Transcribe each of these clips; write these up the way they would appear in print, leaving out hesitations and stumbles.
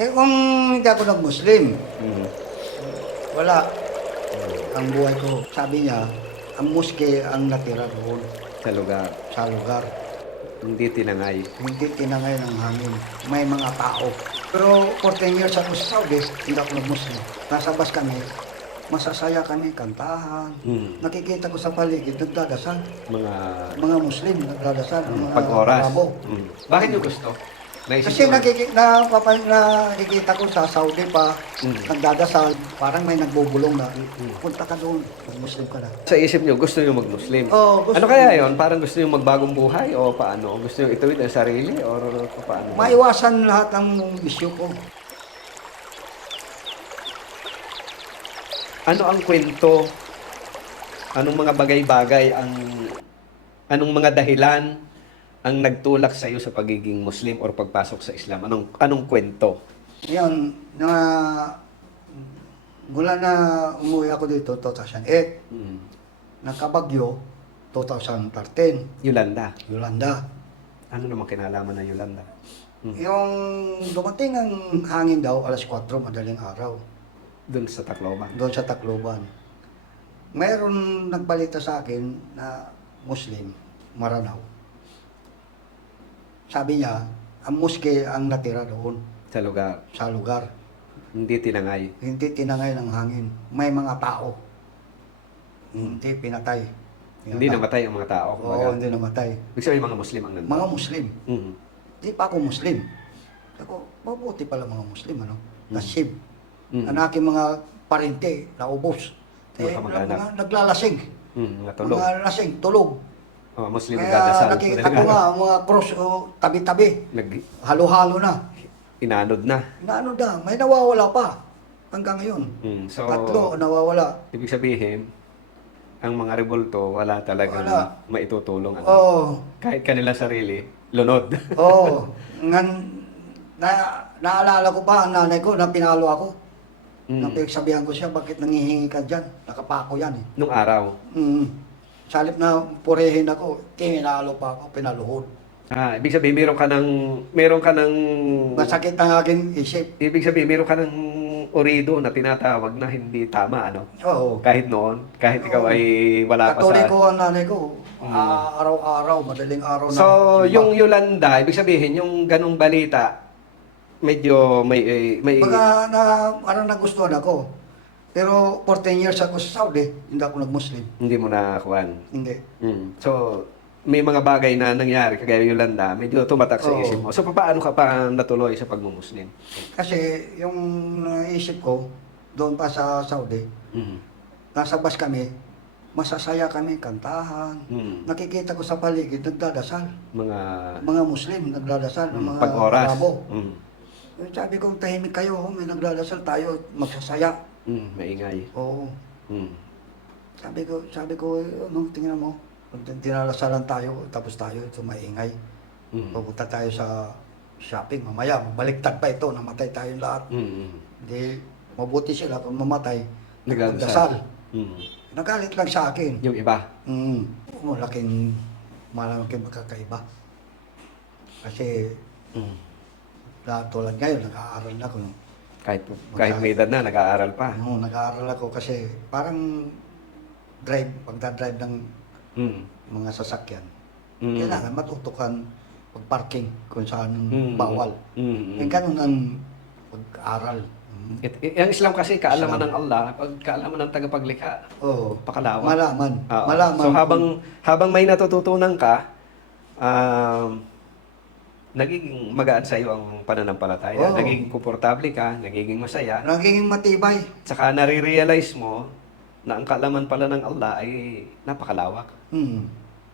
Eh kung hindi ako nag-Muslim, Mm. wala. Ang buhay ko, sabi niya, ang muske ang natira doon Sa lugar. sa lugar. Hindi tinangay. Hindi tinangay ng hangin. May mga tao. Pero 14 years ako sa Saudi, hindi ako nag-Muslim. Nasa bus kami, masasaya kami, kantahan. Mm. Nakikita ko sa paligid, nagdadasal. Mga Mga Muslim, nagdadasal. Mga pag-oras. Arabo. Mm. Bakit nyo gusto? Naisip Kasi nyo- nakikita ko sa Saudi pa, Mm. nagdadasal, parang may nagbubulong na, Mm. punta ka doon, Muslim ka na. Sa isip nyo, gusto nyo mag-Muslim? Oo, gusto Ano ko. kaya yon? Parang gusto nyo magbagong buhay o paano? Gusto nyo ituwid ang sarili o paano? Maiwasan lahat ng bisyo ko. Ano ang kwento? Anong mga bagay-bagay anong mga dahilan ang nagtulak sa iyo sa pagiging Muslim or pagpasok sa Islam? Anong kwento? Yan, mula na umuwi ako dito, 2008, Mm. nagkabagyo, 2013, Yolanda. Yolanda. Ano naman kinalaman ng Yolanda? Mm. Yung dumating ang hangin daw, alas 4, madaling araw, Doon sa Tacloban. doon sa Tacloban. Mayroon nagbalita sa akin na Muslim, Maranao. Sabi niya, ang muske ang natira doon Sa lugar. sa lugar. Hindi tinangay. Hindi tinangay ng hangin. May mga tao. Hindi pinatay. Hindi namatay ang mga tao. Oo, hindi namatay. Ibig sabihin mga Muslim ang nandun. Mga Muslim. Mm. Hindi pa ako Muslim. Ako, mabuti pala mga Muslim, ano? Nasib. Mm. Ang aking mga parente, naubos. Mga kamag-anak. mga naglalasing. Mga tulog. Mga lasing, tulog. Muslim ang Kaya dadasal. nakikita ko nga, ang mga cross, tabi-tabi. Halo-halo na. Inanod na. Ano na, may nawawala pa. Hanggang ngayon. So, Tatlo, nawawala. ibig sabihin, ang mga rebulto, wala talagang Wala. maitutulong. Oo. Kahit kanila sarili, lunod. Oo. Naalala ko pa ang nanay ko na pinalo ako. Nang pinagsabihan ko siya, bakit nangihingi ka dyan? Nakapako yan eh. Nung araw. Sa halip na purehin ako, tinalo pa ako, pinaluhod. Ibig sabihin, meron ka ng, Masakit ang aking isip. ibig sabihin, meron ka ng orido na tinatawag na hindi tama, ano? Oo. Kahit noon, kahit ikaw ay wala pa Katuloy sa... ko ang nanay ko. Araw-araw, madaling araw na. So, yung Yolanda, ibig sabihin, yung ganong balita, medyo may Baga parang nagustuhan ako. Pero 14 years ako sa Saudi, hindi ako nag-Muslim. hindi mo nakuhan. Hindi. So, may mga bagay na nangyari, kagaya Yolanda, medyo tumatak sa Oo. isip mo. So, paano ka pa natuloy sa pagmumuslim? Kasi yung naisip ko, doon pa sa Saudi, nasa bus kami, masasaya kami, kantahan. Nakikita ko sa paligid, nagdadasal. Mga Mga Muslim, nagdadasal. Mga pag-oras. Arabo. Sabi ko, tahimik kayo, may nagdadasal tayo, magsasaya. Maingay. Oo. Mm. Sabi ko, ano, tingnan mo, dinalasalan tayo, tapos tayo, maingay. Pupunta tayo sa shopping, mamaya, baliktad pa ito, namatay tayong lahat. Hindi, mabuti sila kung mamatay, Nagdadasal. nagdasal. Nagalit lang sa akin. Yung iba. Malaking magkakaiba. Kasi, tulad ngayon, nag-aaral na ako. Kahit may edad na, nag-aaral pa. Nag-aaral ako kasi parang pagdadrive ng mga sasakyan. Kailangan matutukan pag-parking kung saan bawal. Ganun ang pag-aaral. Ang Islam kasi, kaalaman ng Allah, kaalaman ng tagapaglikha. Oo. Pakalawak. Malaman. Oo. Malaman. So habang may natututunan ka, nagiging magaan sa iyo ang pananampalataya. Oo. Nagiging komportable ka, nagiging masaya. Nagiging matibay. Saka nare-realize mo na ang kaalaman pala ng Allah ay napakalawak.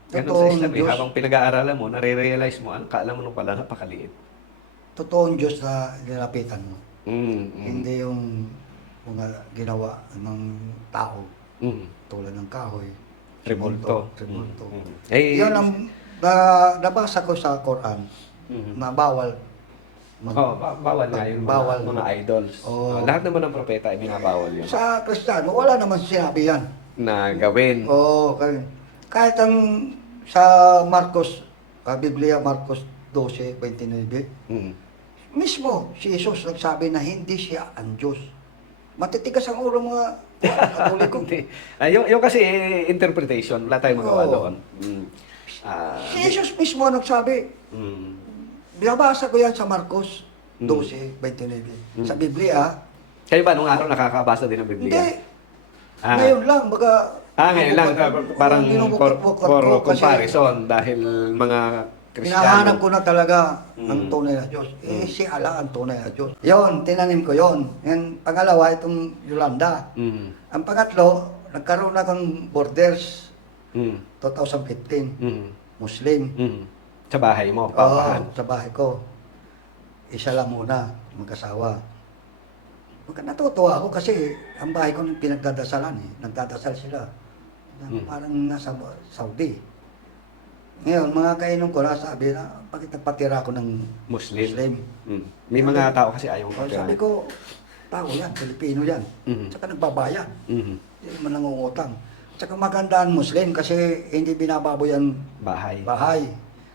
Ganun sa Islam, Diyos. habang pinag-aaralan mo, nare-realize mo, ang kaalaman mo pala napakaliit. Totoong Diyos na nilapitan mo. Mm. Hindi yung mga ginawa ng tao Mm. tulad ng kahoy. Rebulto. Rebulto. Eh, Yun ang nabasa ko sa Quran na bawal. bawal nga yung Bawal. mga idols. Oo. Lahat naman ng propeta ay binabawal yun. Sa Kristiyano, wala naman sinabi yan. Na gawin. Oo, kahit ang sa Marcos, Biblia Marcos 12:29, Mm. Mismo, si Jesus nagsabi na hindi siya ang Diyos. Matitigas ang ulo mga Katoliko. Hindi. Yung kasi interpretation, wala tayong magawa Oo. doon. Si Jesus mismo nagsabi, mm, binabasa ko yan sa Marcos 12:29. Sa Biblia, Kayo ba nung araw nakakabasa din ng Biblia? hindi. Ah. Ngayon lang, baga... Ngayon lang, parang binubukot-bukot for ko kasi comparison dahil mga hinahanap Kristiyano. ko na talaga ang tunay na Diyos. Si Allah ang tunay na Diyos. Yon, tinanim ko yon. Yan, pangalawa, itong Yolanda. Mm, Ang pangatlo, nagkaroon na ng borders mm, 2015. mm, Muslim. mm. Sa bahay mo, Oo, papahan. sa bahay ko. Isa lang muna, mag-asawa. Natutuwa ako kasi ang bahay ko pinagdadasalan eh. Nagdadasal sila. Parang nasa Saudi. Ngayon, mga kainom ko sabi na, bakit nagpatira ako ng Muslim. Mm. May mga tao kasi ayaw O, sabi ko, tao yan, Pilipino yan. Mhm. Tsaka nagbabayad. Mm. Hindi naman nangungutang. Tsaka magandaan Muslim kasi hindi binababoy ang Bahay. bahay.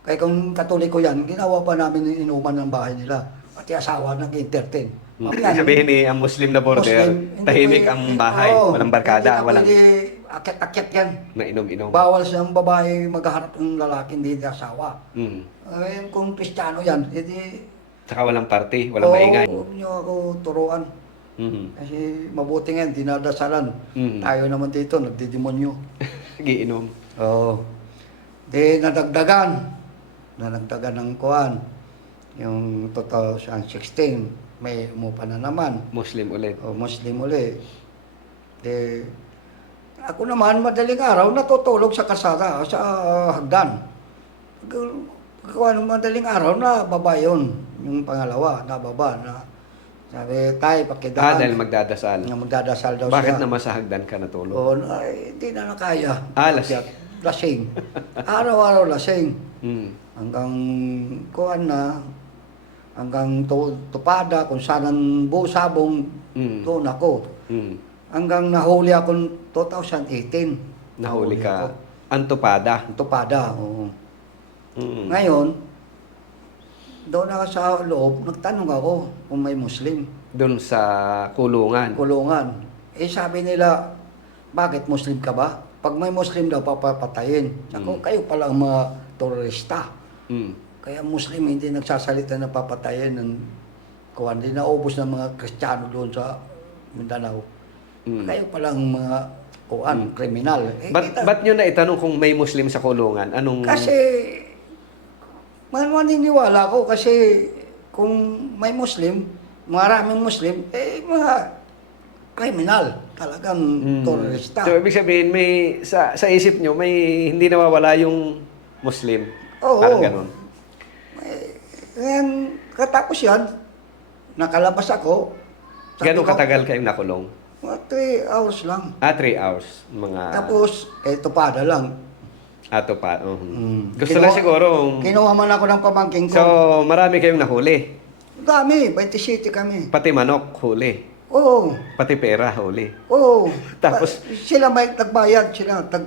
Kaya kung Katoliko yan, ginawa pa namin yung inuman ng bahay nila. Pati asawa nag-entertain. Ibig sabihin ni ang Muslim na border, tahimik ang bahay, walang barkada, walang Hindi akyat-akyat yan. na inom-inom. Bawal siyang babae magharap ng lalaki, hindi asawa. Mm. Ngayon kung Kristiyano yan, hindi... Saka walang party, walang maingay. Huwag niyo ako turuan. Mm. Kasi mabuti nga, dinadasalan. Mm. Tayo naman dito, nagdidemonyo. Giinom. Oo. Di nadagdagan ng kuwan. Yung 2016, may umupa na naman. Muslim ulit. O Muslim uli. Di, ako naman, madaling araw, natutulog sa kalsada, sa hagdan. Madaling araw na baba yun. Yung pangalawa, nababa na. Sabi, tay, pakidaan. Dahil magdadasal. Nga magdadasal daw Bakit siya. naman sa hagdan ka natulog? Oo, hindi na nakaya. Lasing. Lasing. Araw-araw lasing. Mm. Hanggang kuhan na, hanggang tupada, kung saan ang sabong, doon ako. Mm. Hanggang nahuli ako 2018. Nahuli ka. Antupada. Tupada, oo. Mm. Ngayon, doon ako sa loob, nagtanong ako kung may Muslim. Doon sa kulungan. Kulungan. Sabi nila, bakit Muslim ka ba? Pag may Muslim daw, papapatayin. Ako, kayo pala ang mga terorista. Mm. Kaya Muslim hindi nagsasalita na papatayin ng kuwan. Hindi naubos ng mga Kristiyano doon sa Mindanao. Mm. Kayo pala ang mga kuwan, kriminal. Ba't nyo na itanong kung may Muslim sa kulungan? Anong... Kasi, maniniwala ko kasi kung may Muslim, maraming Muslim, mga kriminal, talagang terorista. So, ibig sabihin, may, sa isip nyo, may hindi nawawala yung Muslim. Oo. Parang ganun. Ngayon, katapos yan, nakalabas ako. Sabi Gano'ng ko, katagal kayong nakulong? Mga 3 hours lang. 3 hours. Mga... Tapos, tupada lang. Ato pa. Gusto Kinuha- lang siguro... Kinuha man ako ng pamangking ko. So, marami kayong nahuli. Dami, 27 kami. Pati manok, huli. Oo, Pati pera, huli. oo. Tapos- Sila may nagbayad, sila tag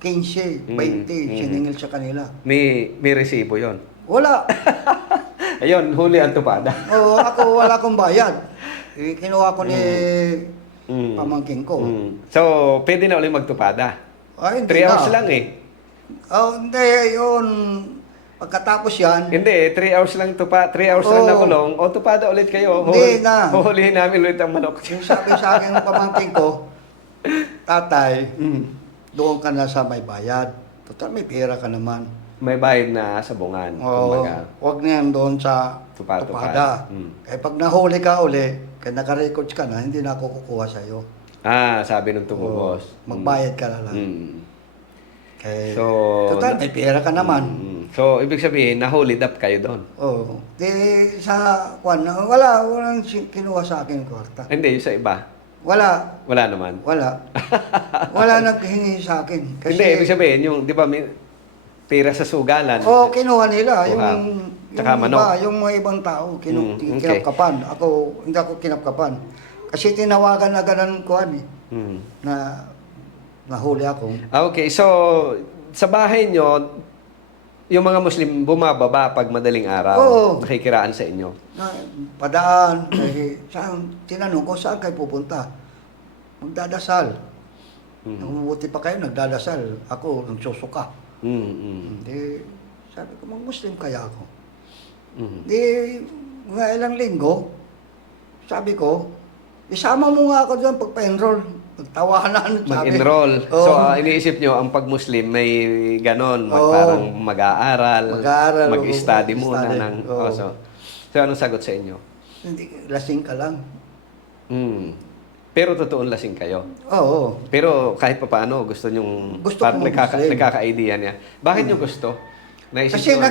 15, 20, siningil sa kanila. May resibo yon. Wala. Ayun, huli ang tupada. Oo, ako wala akong bayad. Kinuha ko ni pamangking ko. So, pwede na ulit magtupada. Ay, 3 hours lang eh. Oh, hindi, yun. Pagkatapos yan, Hindi, 3 hours lang 3 hours lang Oo. nakulong. O tupada ulit kayo. Hindi na. Huhulihin namin ulit ang manok. yung sabi sa akin ng pamangking ko, tatay, doon ka na sa may bayad. Total, may pera ka naman. May bayad na sabungan. Oo, Kumbaga. huwag na yan doon sa Tupada. tupada. Kaya pag nahuli ka uli, kaya naka-records ka na, hindi na ako kukuha sa'yo. Sabi ng tumubos. Magbayad ka na lang. Kaya, total, may pera ka naman. So, ibig sabihin, na-hold up kayo doon. Oo. Di sa, walang kinuha sa akin yung kwarta. Hindi, yung sa iba. Wala. Wala naman. Wala. Wala naghingi sa akin. Kasi, Hindi, ibig sabihin, yung, di ba, may pera sa sugalan. Oo, kinuha nila. Kuha. Yung Tsaka manok. iba, yung mga ibang tao, Okay. kinapkapan. Hindi ako kinapkapan. Kasi tinawagan na ganun ko na nahuli ako. Okay, so, sa bahay nyo, yung mga Muslim bumababa pag madaling araw, Oo. nakikiraan sa inyo. Na, padaan, tinanong ko, saan kayo pupunta? Magdadasal. Mm. Mabuti pa kayo, nagdadasal. Ako, nagsusuka. Mm, mm, Hindi, sabi ko, mag-Muslim kaya ako. mm. Di, mga ilang linggo, sabi ko, isama mo nga ako dyan pagpa-enroll. Magtawanan, sabi. Mag-enroll. Oo. So, iniisip nyo, ang pag-Muslim may ganon, Oo. parang mag-aaral, Mag-aaral, mag-study oo, muna study. ng... Oo. Oh, so, anong sagot sa inyo? Hindi, lasing ka lang. Mm. Pero totoong lasing kayo. Oo. Pero kahit pa paano, gusto nyong... Gusto parang ko mag-Muslim. nagkaka-idea niya. Bakit nyo gusto? Naisip Kasi nyo,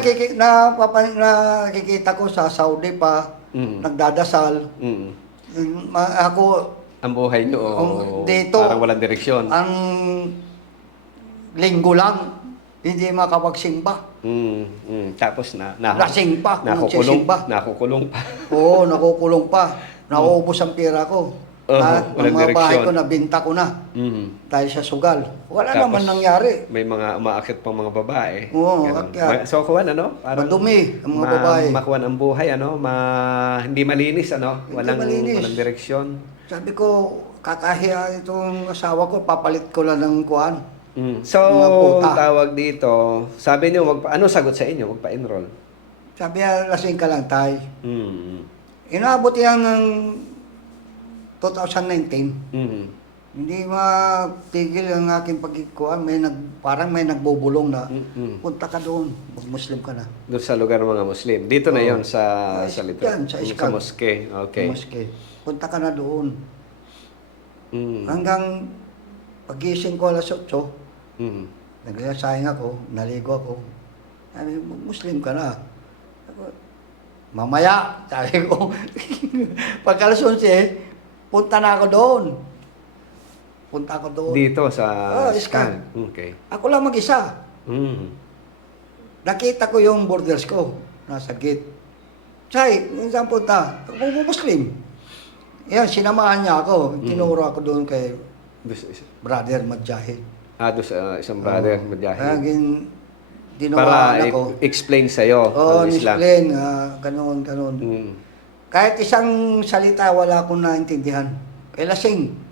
nakikita ko sa Saudi pa, Mm. nagdadasal. Mm. Ako, Ang buhay nyo, dito, parang walang direksyon. ang linggo lang, hindi makapagsimba. Tapos Lasing pa, kung nakukulong, nagsisimba. nakukulong pa. Oo, nakukulong pa. Nauubos ang pera ko. Oo, Lahat ng walang mga bahay direksyon. ko, nabinta ko na. Dahil sa sugal. Wala Tapos, naman nangyari. May mga umaakit pang mga babae. Oo, Ganon. akyat. So, kuwan, ano? Madumi ang mga babae. Makuwan ang buhay, ano? Hindi malinis, ano? Hindi malinis. Walang direksyon. Sabi ko, kakahiya itong asawa ko, papalit ko lang ng kuan. So, Mga puta. tawag dito, sabi niyo, ano sagot sa inyo? Magpa-enroll. Sabi niya, lasing ka lang, tay. Mm. Inaabot yan ng 2019. Mm. Hindi matigil ang aking pagkikuan. Parang may nagbubulong na, Mm. punta ka doon, Muslim ka na. Doon sa lugar ng mga Muslim. Dito na Oo. yon sa Yan, sa Iskag. mosque. Okay. Maske. Punta ka na doon. Mm. Hanggang pagising ko alas 8, Mm. naglasayang ako, naligo ako. Sabi, Muslim ka na. Sabi ko, mamaya, sabi ko. Pagka alas 11, punta na ako doon. Punta ako doon. Dito sa Iskag. Okay. Ako lang mag-isa. Mm. Nakita ko yung borders ko, nasa gate. Chay, saan punta? Ako Muslim. Yan, sinamahan niya ako. Tinuro ako doon kay Doon sa isa- Brother Madjahid. doon sa isang brother, Kaya Mujahid. dinawaan Para ako. explain sa'yo Oo, ang Islam. explain, ganun. Mm. Kahit isang salita wala akong naintindihan. Kaya lasing.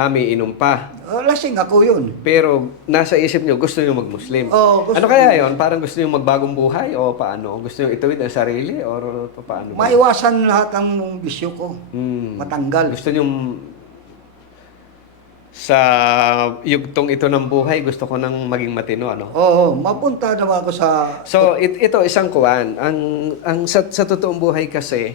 May inom pa. Lasing ako yun. Pero nasa isip nyo, gusto nyo mag-Muslim. Oo, gusto Ano ko. kaya yon? Parang gusto nyo magbagong buhay o paano? Gusto nyo ituwid ang sarili o paano? ba? Maiwasan lahat ng bisyo ko. Mm. Matanggal. Gusto nyo sa yugtong ito ng buhay, gusto ko nang maging matino, ano? Oo, mapunta naman ako sa... So, ito isang kuwan. Ang sa totoong buhay kasi,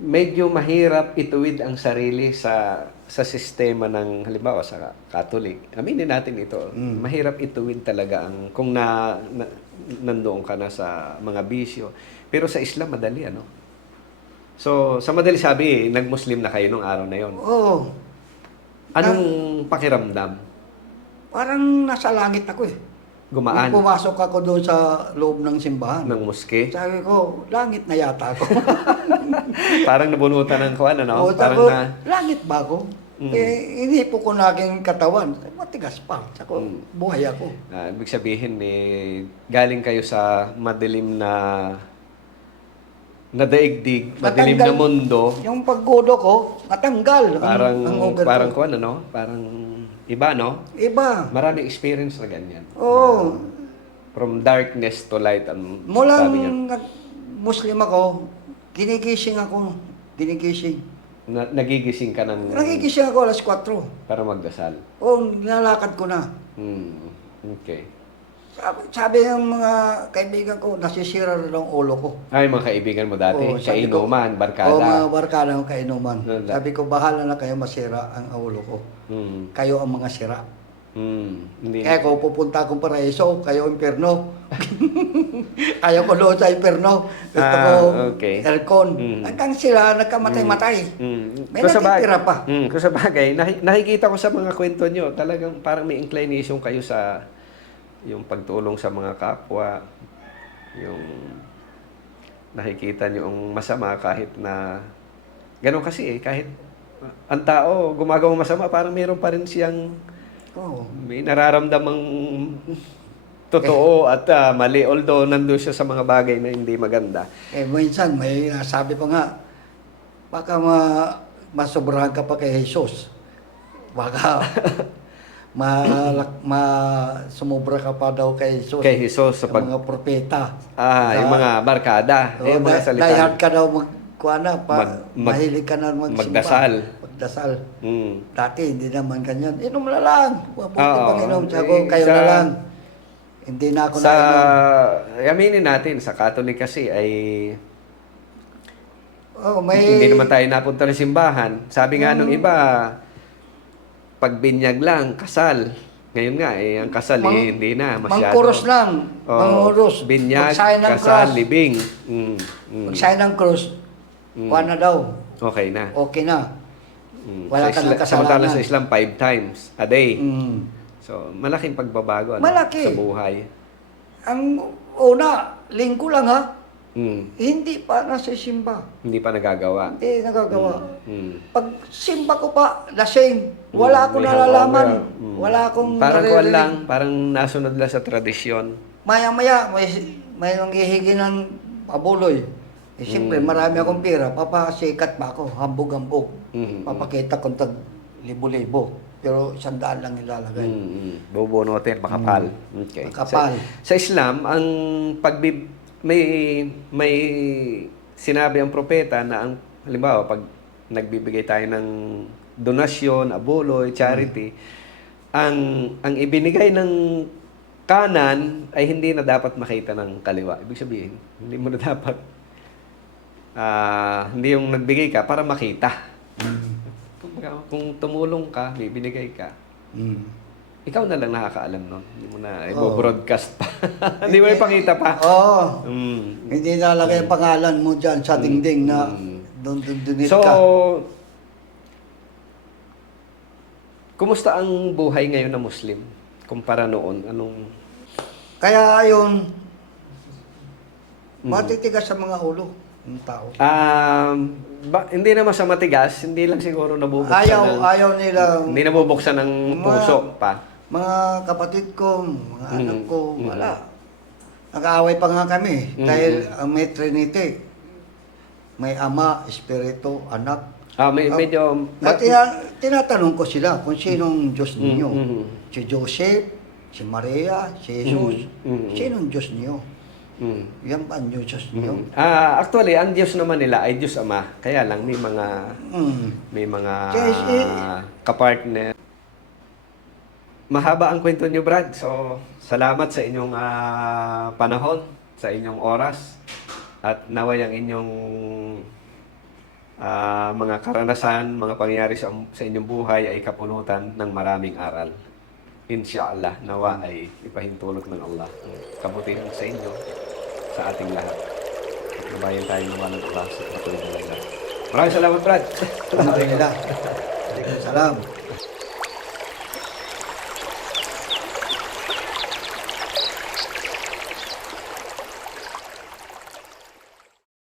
medyo mahirap ituwid ang sarili sa sistema ng halimbawa sa Catholic. Aminin natin ito. Mahirap ituwid talaga kung nandoon ka na sa mga bisyo. Pero sa Islam madali, ano? So, sa madali sabi, nag-Muslim na kayo nung araw na yon. Oo. Anong pakiramdam? Parang nasa langit ako eh. Gumaan Nung pumasok ako doon sa loob ng simbahan. ng moske? Sabi ko, langit na yata ako. Parang nabunutan ng kuwan, ano? O, Parang sabi ko, na... langit ba ako? Inipo ko na aking katawan. Matigas pa. Sabi ko, buhay ako. Ibig sabihin, galing kayo sa madilim na daigdig, madilim na Natanggal. mundo. Yung paggudo ko, natanggal ang over Parang ko. kuwan, ano? Parang iba, no? Iba. Maraming experience na ganyan. Oo. From darkness to light, ang Mulang sabi niya. Muslim ako, ginigising ako. Ginigising. Nagigising ka ng... Nagigising ako alas 4. Para magdasal. O, nilalakad ko na. Okay. Sabi ng mga kaibigan ko, nasisira na ng ulo ko. Ay, mga kaibigan mo dati, Oo, sabi ko, kainuman, barkada. Oo, mga barkada ng kainuman. Nanda. Sabi ko, bahala na kayo masira ang ulo ko. Kayo ang mga sira. Hindi. Kaya ko pupunta akong paraiso, kayo impyerno. Ayaw ko doon sa impyerno. Gusto ko okay. aircon. Hanggang sila nagkamatay-matay. May natitira pa. Kung sa bagay, nakikita ko sa mga kwento nyo, talagang parang may inclination kayo sa yung pagtulong sa mga kapwa, yung nakikita nyo ang masama kahit na ganun kasi kahit ang tao gumagawa masama, parang meron pa rin siyang Oo. May nararamdamang totoo at mali. Although nandun siya sa mga bagay na hindi maganda. Minsan, may sabi pa nga, baka masobrahan ka pa kay Jesus. Baka sumobra ka pa daw kay Jesus. Kay Jesus sa mga propeta. yung mga barkada. Yung mga salita. Dahil ka daw mahilig ka na magdasal. Magdasal. Mm. Dati, hindi naman ganyan. Inom na lang. Mabuti Oo. pang inom. Kayo na lang. Hindi na ako Sa, nainom. aminin natin, sa Catholic kasi ay May... hindi naman tayo napunta ng simbahan. Sabi nga nung iba, pagbinyag lang, kasal. Ngayon nga, ang kasal hindi na masyado. Mangkuros lang. Mangkuros. Binyag, Magsahin ng kasal, cross. libing. Magsahin ng cross. Kuha na daw. Okay na. Okay na. Wala ka ng kasalanan. Samantala sa Islam, 5 times a day. Mm. So, malaking pagbabago Malaki. sa buhay. Ang una, linggo lang ha. Mm. Hindi pa nasa simba. Hindi pa nagagawa. Hindi nagagawa. Mm. Pag simba ko pa, lasing. Wala akong May nalalaman. hangover. Wala akong Parang kuwan naririnig. lang, parang nasunod lang sa tradisyon. Maya-maya, may nanghihingi ng pabuloy. Siyempre, marami akong pera. Papasikat pa ako. Hambog-hambog. Papakita kong tag libo-libo. Pero 100 lang ilalagay. Bubunutin, makapal. Okay. Makapal. Sa Islam, ang may sinabi ang propeta na ang halimbawa pag nagbibigay tayo ng donasyon, abuloy, charity, ang ibinigay ng kanan ay hindi na dapat makita ng kaliwa. Ibig sabihin, hindi mo na dapat hindi yung nagbigay ka para makita. Kung tumulong ka, may binigay ka. Ikaw na lang nakakaalam nun. Hindi mo na i-broadcast pa. Hindi mo ipakita pa. Oo. Hindi nalagay ang pangalan mo dyan sa dingding na doon donate So, ka. kumusta ang buhay ngayon na Muslim? Kumpara noon, Kaya yun, matitigas sa mga ulo ng tao. hindi naman sa matigas, hindi lang siguro nabubuksan Ayaw nila. hindi nabubuksan ng puso pa. Mga kapatid ko, mga anak ko, wala. Nag-aaway pa nga kami dahil may Trinity. May Ama, Espiritu, Anak. Medyo... At tinatanong ko sila kung sinong Diyos ninyo. Si Joseph, si Maria, si Jesus. Sinong Diyos niyo? Yan ba ang Diyos niyo? Actually, ang Diyos naman nila ay Diyos Ama. Kaya lang may mga kapartner. Mahaba ang kwento niyo, Brad. So, salamat sa inyong panahon, sa inyong oras. At naway ang inyong mga karanasan, mga pangyayari sa inyong buhay ay kapunutan ng maraming aral. Inshallah, nawa ay ipahintulot ng Allah. Kabutihan sa inyo, sa ating lahat. At nabayan tayo ng walang Allah sa patuloy na lahat. Maraming salamat, Brad. Alhamdulillah. Salam.